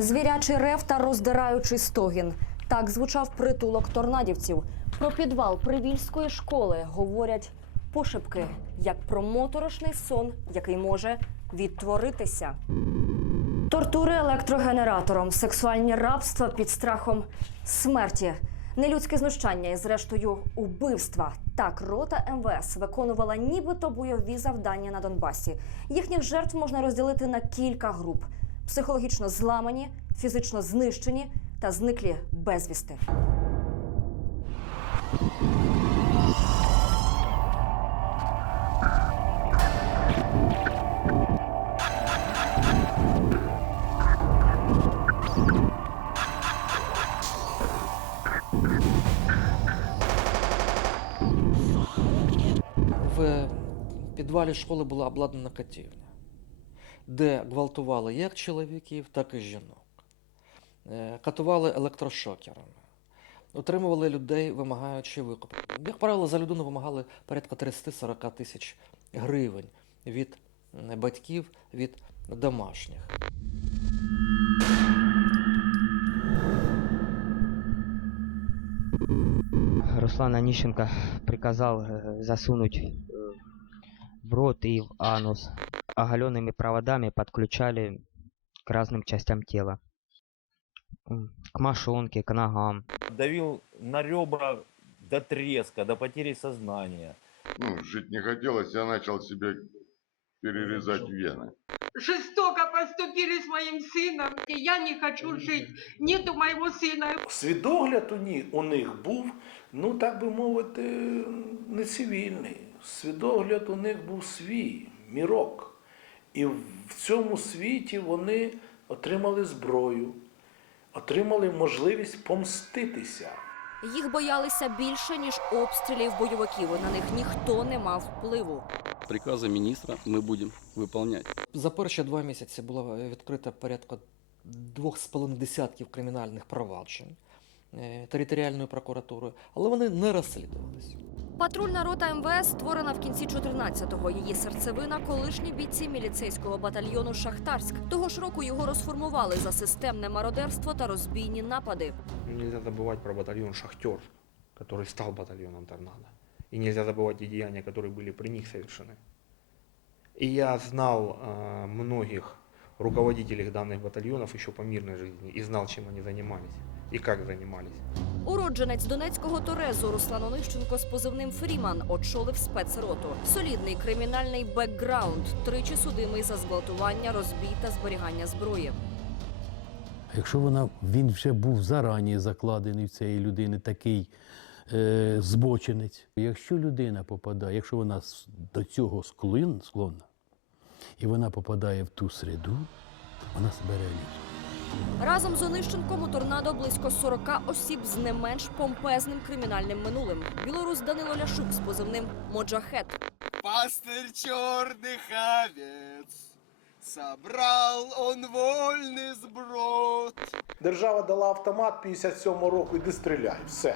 Звірячий рев та роздираючий стогін. Так звучав притулок торнадівців. Про підвал привільської школи говорять пошепки, як про моторошний сон, який може відтворитися. Тортури електрогенератором, сексуальні рабства під страхом смерті, нелюдське знущання і, зрештою, убивства. Так, рота МВС виконувала нібито бойові завдання на Донбасі. Їхніх жертв можна розділити на кілька груп: психологічно зламані, фізично знищені та зниклі безвісти. В підвалі школи була обладнана котельня, де гвалтували як чоловіків, так і жінок. Е, Катували електрошокерами, утримували людей, вимагаючи викуп. Як правило, за людину вимагали порядка 30-40 тисяч гривень від е, батьків, від домашніх. Руслан Онищенко приказал э, засунуть э, в рот и в анус. Оголенными проводами подключали к разным частям тела. М, К мошонке, к ногам. давил на ребра до треска, до потери сознания. Ну, жить не хотелось, я начал себе перерезать вены. жестоко поступили с моим сыном, и я не хочу жить. Нету моего сына. Свідогляд у, ні, у них був, ну так би мовити, не цивільний. Свідогляд у них був свій мірок. І в цьому світі вони отримали зброю, отримали можливість помститися. Їх боялися більше ніж обстрілів бойовиків. На них ніхто не мав впливу. Приказы министра мы будем выполнять. За перші два місяці було відкрито порядка двох з половиною десятків кримінальних проваджень е, територіальною прокуратурою, але вони не розслідувалися. Патрульна рота МВС створена в кінці 14-го. Її серцевина колишні бійці міліцейського батальйону Шахтарськ. Того ж року його розформували за системне мародерство та розбійні напади. Нельзя забывать про батальон «Шахтер», который стал батальоном «Торнадо». И нельзя забывать и деяния, которые были при них совершены. И я знал э, многих руководителей данных батальонов еще по мирной жизни и знал, чем они занимались и как занимались. Уродженець Донецького Торезу Руслан Онищенко з позивним Фріман очолив спецроту. Солідний кримінальний бекграунд, тричі судимий за зґвалтування, розбій та зберігання зброї. Якщо вона, він вже був зарані закладений в цієї людини такий е, збочинець. Якщо людина попадає, якщо вона до цього склон, склонна, і вона попадає в ту середу, вона себе реалізує. Разом з Онищенком у торнадо близько 40 осіб з не менш помпезним кримінальним минулим. Білорус Данило Ляшук з позивним Моджахет. Пастырь черных овец, собрал он вольный сброд. Держава дала автомат 57-го року, іди стріляй, все.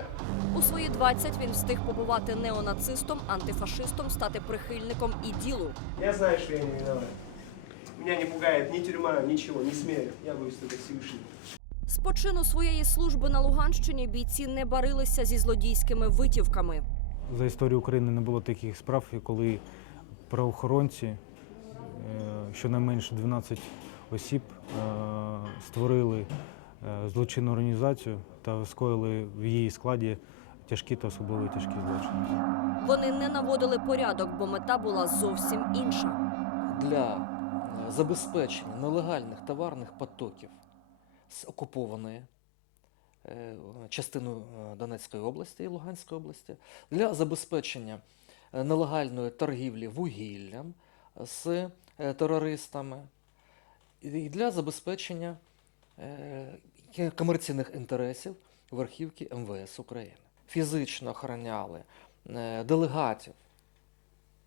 У свої 20 він встиг побувати неонацистом, антифашистом, стати прихильником іділу. Я знаю, что я не виноват. Меня не пугает ни тюрьма, ничего, не смею. Я боюсь только Всевышнего. З почину своєї служби на Луганщині бійці не барилися зі злодійськими витівками. За історію України не було таких справ, коли правоохоронці, е, щонайменше 12 осіб, е, створили е, злочинну організацію та скоїли в її складі тяжкі та особливо тяжкі злочини. Вони не наводили порядок, бо мета була зовсім інша. для забезпечення нелегальних товарних потоків з окупованої е, частиною е, Донецької області і Луганської області, для забезпечення е, нелегальної торгівлі вугіллям з терористами і для забезпечення комерційних інтересів верхівки МВС України. Фізично охороняли делегатів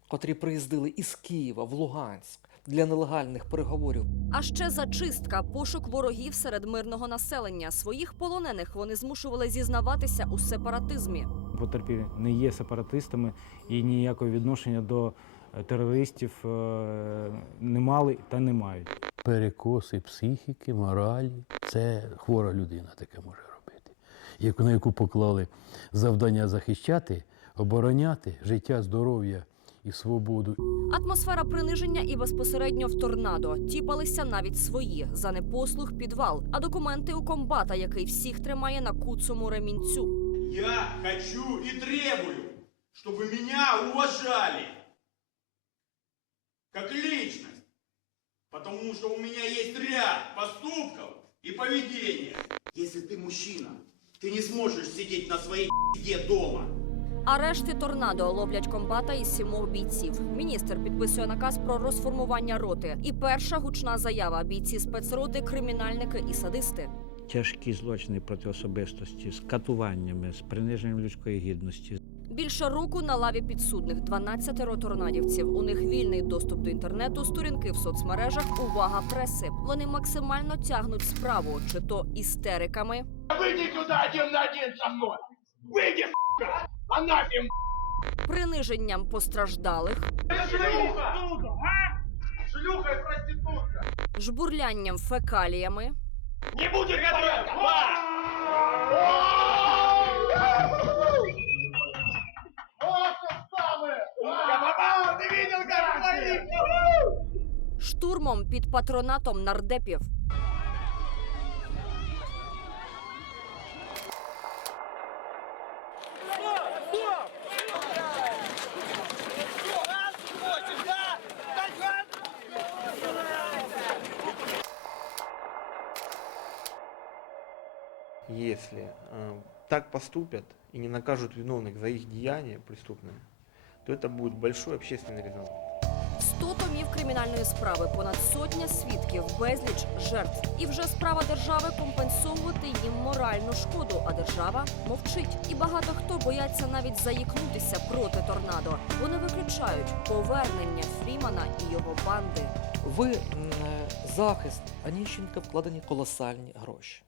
котрі приїздили із Києва в Луганськ для нелегальних переговорів. А ще зачистка, пошук ворогів серед мирного населення. Своїх полонених вони змушували зізнаватися у сепаратизмі. Потерпілі не є сепаратистами і ніякого відношення до е, терористів е, не мали та не мають. Перекоси психіки, моралі це хвора людина таке може робити. Як на яку поклали завдання захищати, обороняти життя, здоров'я і свободу. Атмосфера приниження і безпосередньо в торнадо. Тіпалися навіть свої за непослух підвал, а документи у комбата, який всіх тримає на куцому ремінцю. Я хочу и требую, чтобы меня уважали как личность. Потому что у меня есть ряд поступков и поведения. Если ты мужчина, ты не сможешь сидеть на своей пизде дома. Арешти торнадо ловлять комбата із сімох бійців. Міністр підписує наказ про розформування роти. І перша гучна заява: бійці спецроти, кримінальники і садисти. Тяжкі злочини проти особистості з катуваннями, з приниженням людської гідності. Більше року на лаві підсудних 12 торнадівців. У них вільний доступ до інтернету, сторінки в соцмережах, увага преси. Вони максимально тягнуть справу, чи то істериками, Выйди сюда один на один со мной! Выйди, сука! Анафем, приниженням постраждалих, шлюха! А? Шлюха и проститутка! жбурлянням фекаліями, Не будет этого! Я попал! Ты видел, как творится? штурмом під патронатом нардепів. Если э, так поступят и не накажут виновных за их деяния преступные, то это будет большой общественный резонанс. 100 томів кримінальної справи, понад сотня свідків, безліч жертв. І вже справа держави компенсовувати їм моральну шкоду. А держава мовчить. І багато хто бояться навіть заїкнутися проти торнадо. Вони виключають повернення Фрімана і його банди. В м, е, захист Аніщенка вкладені колосальні гроші.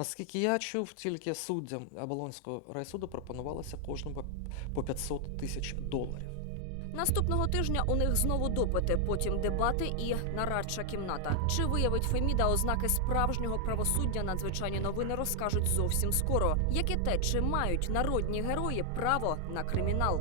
Наскільки я чув, тільки суддям Оболонського райсуду пропонувалося кожному по 500 тисяч доларів. Наступного тижня у них знову допити, потім дебати і нарадча кімната. Чи виявить Феміда ознаки справжнього правосуддя? Надзвичайні новини розкажуть зовсім скоро. Як і те, чи мають народні герої право на кримінал.